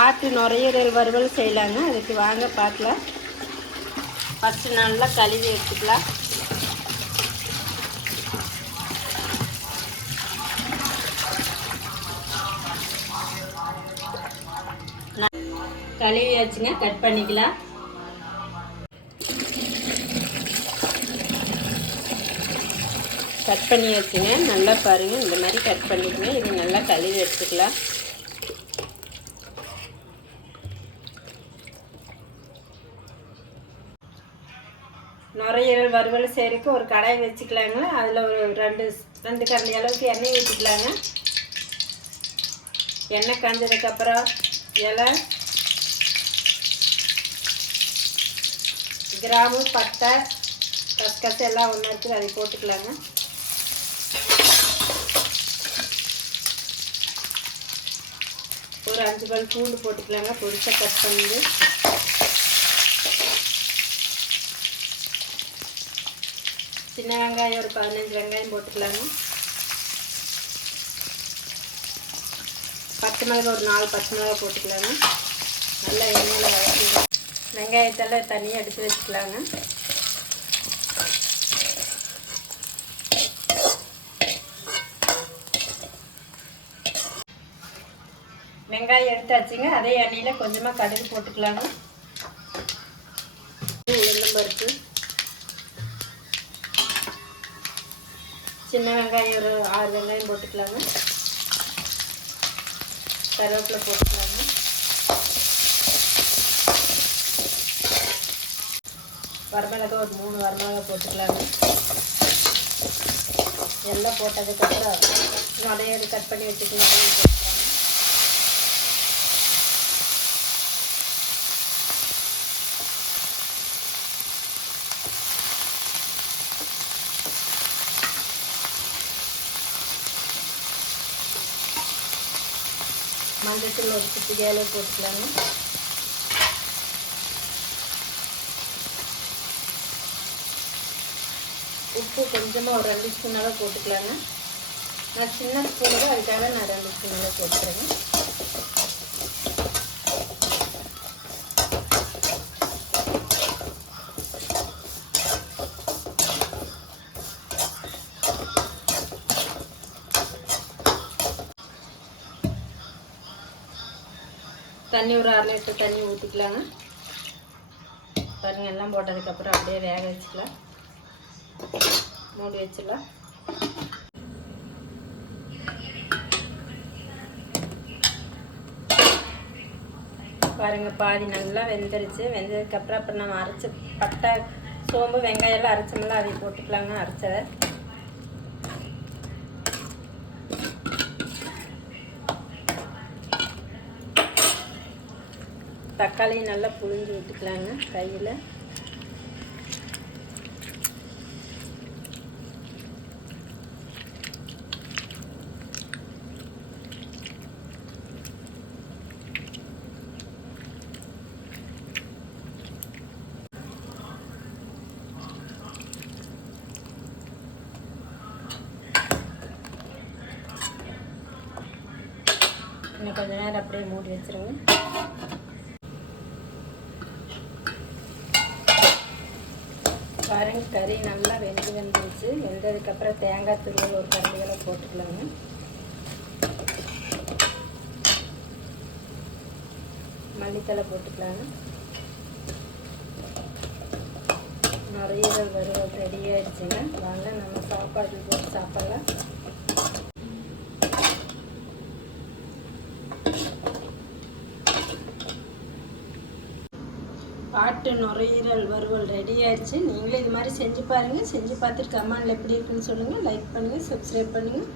ஆட்டு நுரையீரல் வறுவல் செய்யலாங்க. அதுக்கு வாங்க பார்க்கலாம். ஃபஸ்ட்டு நல்லா கழுவி எடுத்துக்கலாம். கழுவி வச்சுங்க, கட் பண்ணிக்கலாம். கட் பண்ணி வச்சுங்க, நல்லா பாருங்கள், இந்த மாதிரி கட் பண்ணிக்கங்க. இது நல்லா கழுவி எடுத்துக்கலாம். நுரையீரல் வறுவல் செய்கிறதுக்கு ஒரு கடாய் வச்சுக்கலாங்க. அதில் ஒரு ரெண்டு கரண்டி அளவுக்கு எண்ணெய் ஊற்றிக்கலாங்க. எண்ணெய் காஞ்சதுக்கப்புறம் இலை, கிராம்பு, பட்டை, கசகசை எல்லாம் ஒன்றா இருக்குது, அதை போட்டுக்கலாங்க. ஒரு 5 பல் பூண்டு போட்டுக்கலாங்க, பொடிசா கட் பண்ணி. சின்ன வெங்காயம் ஒரு 15 வெங்காயம் போட்டுக்கலாங்க. பச்சை மிளகாய் ஒரு 4 பச்சை மிளகாய் போட்டுக்கலாங்க. நல்லா எண்ணெயில் வதக்கி வெங்காயத்தெல்லாம் தனியாக எடுத்து வச்சுக்கலாங்க. வெங்காயம் எடுத்தாச்சுங்க. அதே எண்ணெயில் கொஞ்சமாக கடுகு போட்டுக்கலாங்க. உளுந்தம் பருப்பு, சின்ன வெங்காயம் ஒரு 6 வெங்காயம் போட்டுக்கலாங்க. கருவேப்பிலை போட்டுக்கலாங்க. வரமிளகாய் ஒரு 3 வரமிளகாய் போட்டுக்கலாங்க. எல்லாம் போட்டதுக்கப்புறம் நுரையீரல் கட் பண்ணி வச்சுக்கலாம் போட்டுக்கலாங்க. மஞ்சள் ஒரு சிட்டிகை அளவு போட்டுக்கலாங்க. உப்பு கொஞ்சமாக ஒரு 2 ஸ்பூன் அளவு போட்டுக்கலாங்க. நான் சின்ன ஸ்பூனு தான், அதுக்காக நான் 2 ஸ்பூன் அளவு போட்டுக்கிறேங்க. தண்ணி ஒரு 1/2 லிட்டர் தண்ணி ஊற்றிக்கலாங்க. பாருங்கள், எல்லாம் போட்டதுக்கப்புறம் அப்படியே வேக வச்சுக்கலாம். மூடி வச்சிடலாம். பாருங்கள், பாதி நல்லா வெந்துருச்சு. வெந்ததுக்கப்புறம் அப்புறம் நம்ம அரைச்சி பட்டை, சோம்பு, வெங்காயம் எல்லாம் அரைச்சோம்ல, அதை போட்டுக்கலாங்க. அரைச்சதை தக்காளி நல்லா புழிஞ்சு விட்டுக்கலாங்க கையில். இன்னும் கொஞ்ச நேரம் அப்படியே மூடி வச்சுருங்க. பாருங்க, கறி நல்லா வெந்துருச்சு. வெந்ததுக்கப்புறம் தேங்காய் துருவல் ஒரு கரண்டிகளை போட்டுக்கலாங்க. மல்லித்தலை போட்டுக்கலாங்க. நுரையீரல் வறுவல் ரெடி ஆயிடுச்சுங்க. வாங்க நம்ம சாப்பாடு போட்டு சாப்பிடலாம். ஆட்டு நுரையீரல் வறுவல் ரெடி ஆயிடுச்சு. நீங்களும் இது மாதிரி செஞ்சு பாருங்கள். செஞ்சு பார்த்துட்டு கமெண்டில் எப்படி இருக்குன்னு சொல்லுங்கள். லைக் பண்ணுங்கள், சப்ஸ்கிரைப் பண்ணுங்கள்.